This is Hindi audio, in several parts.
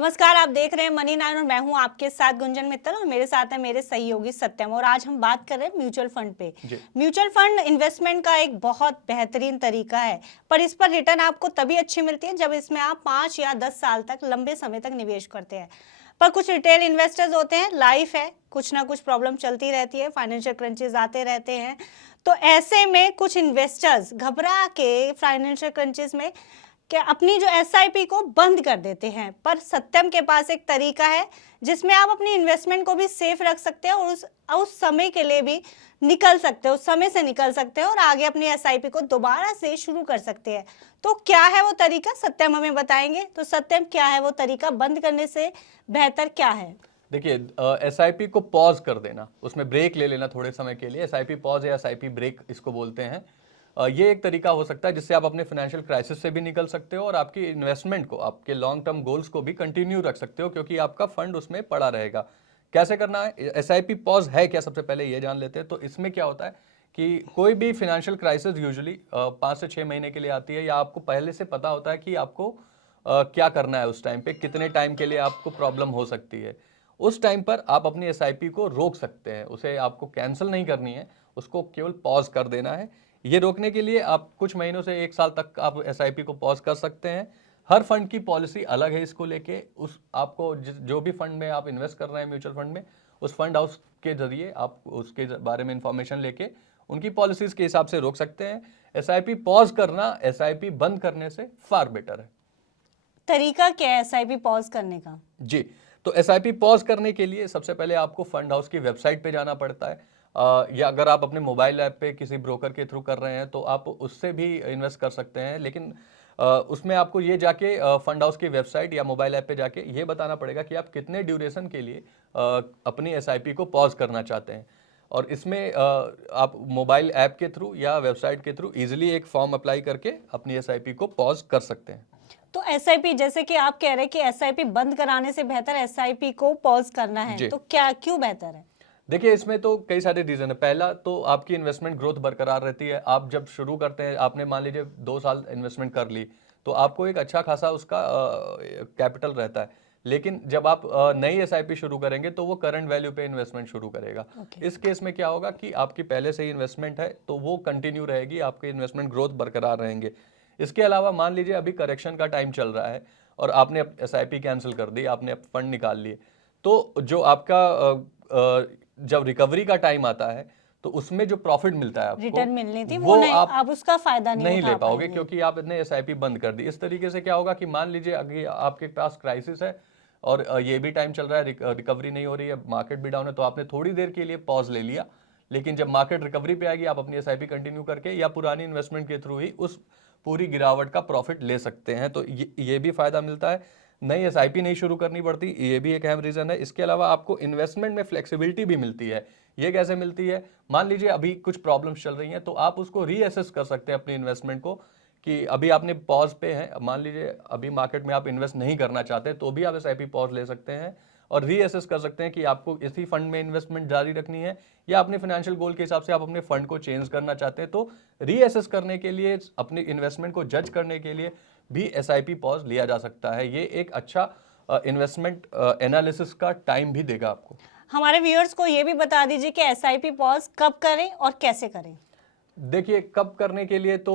नमस्कार, आप देख रहे हैं मनी नाइन और मैं हूं आपके साथ गुंजन मित्तल और मेरे साथ है मेरे सहयोगी सत्यम। और आज हम बात कर रहे हैं म्यूचुअल फंड पे। म्यूचुअल फंड इन्वेस्टमेंट का एक बहुत बेहतरीन तरीका है, पर इस पर रिटर्न आपको तभी अच्छी मिलती है जब इसमें आप 5 या 10 साल तक लंबे समय तक निवेश करते हैं। पर कुछ रिटेल इन्वेस्टर्स होते हैं, लाइफ है, कुछ ना कुछ प्रॉब्लम चलती रहती है, फाइनेंशियल क्रंचेस आते रहते हैं। तो ऐसे में कुछ इन्वेस्टर्स घबरा के फाइनेंशियल क्रंचेस में क्या अपनी जो एसआईपी को बंद कर देते हैं। पर सत्यम के पास एक तरीका है जिसमें आप अपनी इन्वेस्टमेंट को भी सेफ रख सकते हैं और उस समय के लिए भी निकल सकते हो, उस समय से निकल सकते हो और आगे अपनी एसआईपी को दोबारा से शुरू कर सकते हैं। तो क्या है वो तरीका, सत्यम हमें बताएंगे। तो सत्यम, क्या है वो तरीका, बंद करने से बेहतर क्या है? देखिए, एसआईपी को पॉज कर देना, उसमें ब्रेक ले लेना थोड़े समय के लिए, एसआईपी पॉज या एसआईपी ब्रेक इसको बोलते हैं। ये एक तरीका हो सकता है जिससे आप अपने फाइनेंशियल क्राइसिस से भी निकल सकते हो और आपकी इन्वेस्टमेंट को, आपके लॉन्ग टर्म गोल्स को भी कंटिन्यू रख सकते हो, क्योंकि आपका फंड उसमें पड़ा रहेगा। कैसे करना है, एसआईपी पॉज है क्या, सबसे पहले ये जान लेते हैं। तो इसमें क्या होता है कि कोई भी फाइनेंशियल क्राइसिस यूजुअली 5 से 6 महीने के लिए आती है, या आपको पहले से पता होता है कि आपको क्या करना है, उस टाइम पे कितने टाइम के लिए आपको प्रॉब्लम हो सकती है। उस टाइम पर आप अपनी एसआईपी को रोक सकते हैं, उसे आपको कैंसिल नहीं करनी है, उसको केवल पॉज कर देना है। ये रोकने के लिए आप कुछ महीनों से 1 साल तक आप एसआईपी को पॉज कर सकते हैं। हर फंड की पॉलिसी अलग है इसको लेके। उस आपको जो भी फंड में आप इन्वेस्ट कर रहे हैं म्यूचुअल फंड में, उस फंड हाउस के जरिए आप उसके बारे में इंफॉर्मेशन लेके उनकी पॉलिसीज के हिसाब से रोक सकते हैं। एसआईपी पॉज करना एसआईपी बंद करने से फार बेटर है। तरीका क्या है एसआईपी पॉज करने का? जी, तो एसआईपी पॉज करने के लिए सबसे पहले आपको फंड हाउस की वेबसाइट पे जाना पड़ता है, या अगर आप अपने मोबाइल ऐप पे किसी ब्रोकर के थ्रू कर रहे हैं तो आप उससे भी इन्वेस्ट कर सकते हैं। लेकिन उसमें आपको ये जाके फंड हाउस की वेबसाइट या मोबाइल ऐप पे जाके ये बताना पड़ेगा कि आप कितने ड्यूरेशन के लिए अपनी एसआईपी को पॉज करना चाहते हैं। और इसमें आप मोबाइल ऐप के थ्रू या वेबसाइट के थ्रू इजीली एक फॉर्म अप्लाई करके अपनी एसआईपी को पॉज कर सकते हैं। तो एसआईपी, जैसे कि आप कह रहे हैं कि एसआईपी बंद कराने से बेहतर एसआईपी को पॉज करना है, तो क्या क्यों बेहतर है? देखिए, इसमें तो कई सारे रीजन है। पहला तो आपकी इन्वेस्टमेंट ग्रोथ बरकरार रहती है। आप जब शुरू करते हैं, आपने मान लीजिए 2 साल इन्वेस्टमेंट कर ली, तो आपको एक अच्छा खासा उसका कैपिटल रहता है। लेकिन जब आप नई एसआईपी शुरू करेंगे तो वो करंट वैल्यू पे इन्वेस्टमेंट शुरू करेगा। इस केस में क्या होगा कि आपकी पहले से ही इन्वेस्टमेंट है तो वो कंटिन्यू रहेगी, आपके इन्वेस्टमेंट ग्रोथ बरकरार रहेंगे। इसके अलावा मान लीजिए अभी करेक्शन का टाइम चल रहा है और आपने एसआईपी कैंसिल कर दी, आपने फंड निकाल लिए, तो जो आपका जब रिकवरी का टाइम आता है तो उसमें जो प्रॉफिट मिलता है आपको, रिटर्न मिलनी थी, वो नहीं, आप उसका फायदा नहीं ले पाओगे, पाएंगे। क्योंकि आपने एसआईपी बंद कर दी। इस तरीके से क्या होगा कि मान लीजिए अगर आपके पास क्राइसिस है और ये भी टाइम चल रहा है, रिकवरी नहीं हो रही है, मार्केट भी डाउन है, तो आपने थोड़ी देर के लिए पॉज ले लिया। लेकिन जब मार्केट रिकवरी पे आएगी, आप अपनी एसआईपी कंटिन्यू करके या पुरानी इन्वेस्टमेंट के थ्रू ही उस पूरी गिरावट का प्रॉफिट ले सकते हैं। तो ये भी फायदा मिलता है। नई एसआईपी नहीं शुरू करनी पड़ती, ये भी एक अहम रीजन है। इसके अलावा आपको इन्वेस्टमेंट में फ्लेक्सिबिलिटी भी मिलती है। ये कैसे मिलती है, मान लीजिए अभी कुछ प्रॉब्लम्स चल रही हैं तो आप उसको रीअसेस कर सकते हैं अपनी इन्वेस्टमेंट को, कि अभी आपने पॉज पे हैं, मान लीजिए अभी मार्केट में आप इन्वेस्ट नहीं करना चाहते तो भी आप एसआईपी पॉज ले सकते हैं और रीअसेस कर सकते हैं कि आपको इसी फंड में इन्वेस्टमेंट जारी रखनी है या अपने फाइनेंशियल गोल के हिसाब से आप अपने फंड को चेंज करना चाहते हैं। तो रीअसेस करने के लिए, अपनी इन्वेस्टमेंट को जज करने के लिए भी एसआईपी पॉज लिया जा सकता है। ये एक अच्छा इन्वेस्टमेंट एनालिसिस का टाइम भी देगा आपको। हमारे व्यूअर्स को ये भी बता दीजिए कि एसआईपी पॉज कब करें और कैसे करें। देखिए, कब करने के लिए तो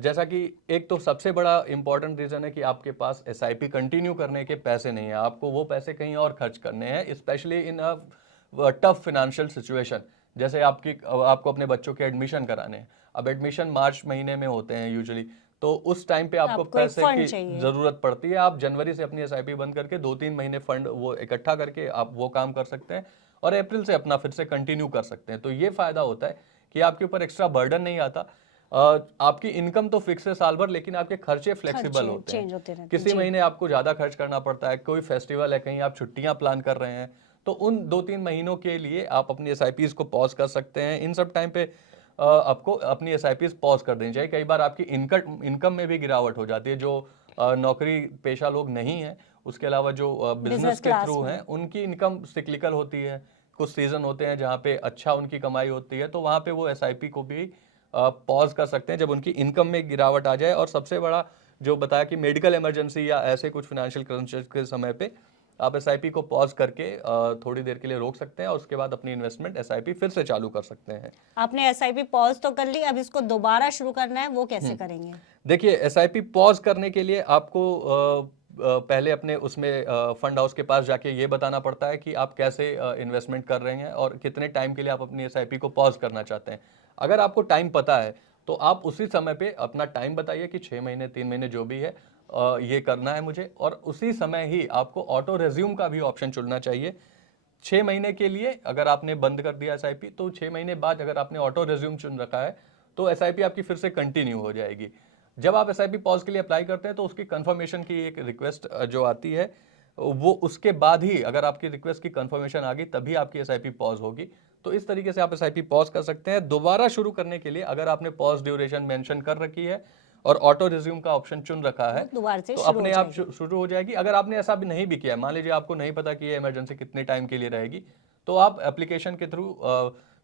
जैसा कि एक तो सबसे बड़ा इंपॉर्टेंट रीजन है कि आपके पास एसआईपी कंटिन्यू करने के पैसे नहीं है, आपको वो पैसे कहीं और खर्च करने हैं, specially in a tough financial situation. जैसे आपको अपने बच्चों के एडमिशन कराने हैं। अब एडमिशन मार्च महीने में होते हैं यूजुअली, तो उस टाइम पे आपको पैसे की जरूरत पड़ती है। आप जनवरी से अपनी एसआईपी बंद करके 2-3 महीने फंड वो इकट्ठा करके आप वो काम कर सकते हैं और अप्रैल से अपना फिर से कंटिन्यू कर सकते हैं। तो ये फायदा होता है कि आपके ऊपर एक्स्ट्रा बर्डन नहीं आता। आपकी इनकम तो फिक्स है साल भर, लेकिन आपके खर्चे फ्लेक्सिबल होते हैं। किसी महीने आपको ज्यादा खर्च करना पड़ता है, कोई फेस्टिवल है, कहीं आप छुट्टियां प्लान कर रहे हैं, तो उन 2-3 महीनों के लिए आप अपनी एसआईपीज को पॉज कर सकते हैं। इन सब टाइम पे आपको अपनी एसआईपीज पॉज कर देनी चाहिए। कई बार आपकी इनकम में भी गिरावट हो जाती है। जो नौकरी पेशा लोग नहीं है, उसके अलावा जो बिजनेस के थ्रू हैं, उनकी इनकम सिक्लिकल होती है। कुछ सीजन होते हैं जहाँ पे अच्छा उनकी कमाई होती है, तो वहाँ पे वो एसआईपी को भी पॉज कर सकते हैं जब उनकी इनकम में गिरावट आ जाए। और सबसे बड़ा जो बताया कि मेडिकल इमरजेंसी या ऐसे कुछ फाइनेंशियल क्रंचेस के समय पे आप एसआईपी को पॉज करके थोड़ी देर के लिए रोक सकते हैं और उसके बाद अपनी इन्वेस्टमेंट एसआईपी फिर से चालू कर सकते हैं। आपने एसआईपी पॉज तो कर ली, अब इसको दोबारा शुरू करना है, वो कैसे करेंगे? देखिए, एसआईपी पॉज करने के लिए आपको पहले अपने उसमें फंड हाउस के पास जाके ये बताना पड़ता है कि आप कैसे इन्वेस्टमेंट कर रहे हैं और कितने टाइम के लिए आप अपनी एसआईपी को पॉज करना चाहते हैं। अगर आपको टाइम पता है तो आप उसी समय पे अपना टाइम बताइए कि 6 महीने 3 महीने जो भी है ये करना है मुझे, और उसी समय ही आपको ऑटो रेज्यूम का भी ऑप्शन चुनना चाहिए। 6 महीने के लिए अगर आपने बंद कर दिया एसआईपी, तो 6 महीने बाद अगर आपने ऑटो रेज्यूम चुन रखा है तो एसआईपी आपकी फिर से कंटिन्यू हो जाएगी। जब आप एसआईपी पॉज के लिए अप्लाई करते हैं तो उसकी कंफर्मेशन की एक रिक्वेस्ट जो आती है, वो उसके बाद ही अगर आपकी रिक्वेस्ट की कंफर्मेशन आ गई तभी आपकी एसआईपी पॉज होगी। तो इस तरीके से आप एसआईपी पॉज कर सकते हैं। दोबारा शुरू करने के लिए अगर आपने पॉज ड्यूरेशन मेंशन कर रखी है और ऑटो रिज्यूम का ऑप्शन चुन रखा है दोबारा से तो शुरू अपने हो आप जाएगी। शुरू हो जाएगी। अगर आपने ऐसा भी नहीं भी किया, मान लीजिए आपको नहीं पता कि ये इमरजेंसी कितने टाइम के लिए रहेगी, तो आप एप्लीकेशन के थ्रू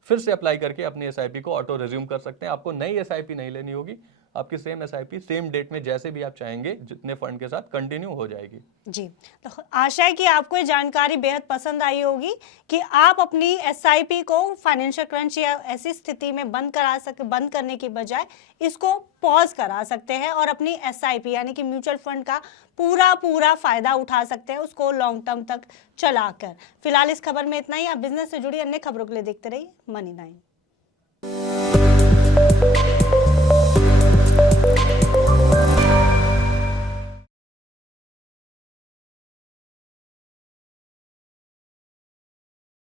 फिर से अप्लाई करके अपनी एसआईपी को ऑटो रिज्यूम कर सकते हैं। आपको नई एसआईपी नहीं लेनी होगी, आपकी सेम एसआईपी सेम डेट में जैसे भी आप चाहेंगे जितने फंड के साथ कंटिन्यू हो जाएगी। जी, तो आशा है कि आपको ये जानकारी बेहद पसंद आई होगी कि आप अपनी एसआईपी को फाइनेंशियल क्रंच या ऐसी स्थिति में बंद करने की बजाय इसको पॉज करा सकते हैं और अपनी एसआईपी यानी कि म्यूचुअल फंड का पूरा फायदा उठा सकते हैं, उसको लॉन्ग टर्म तक चलाकर। फिलहाल इस खबर में इतना ही। आप बिजनेस से जुड़ी अन्य खबरों के लिए देखते रहिए मनी 9।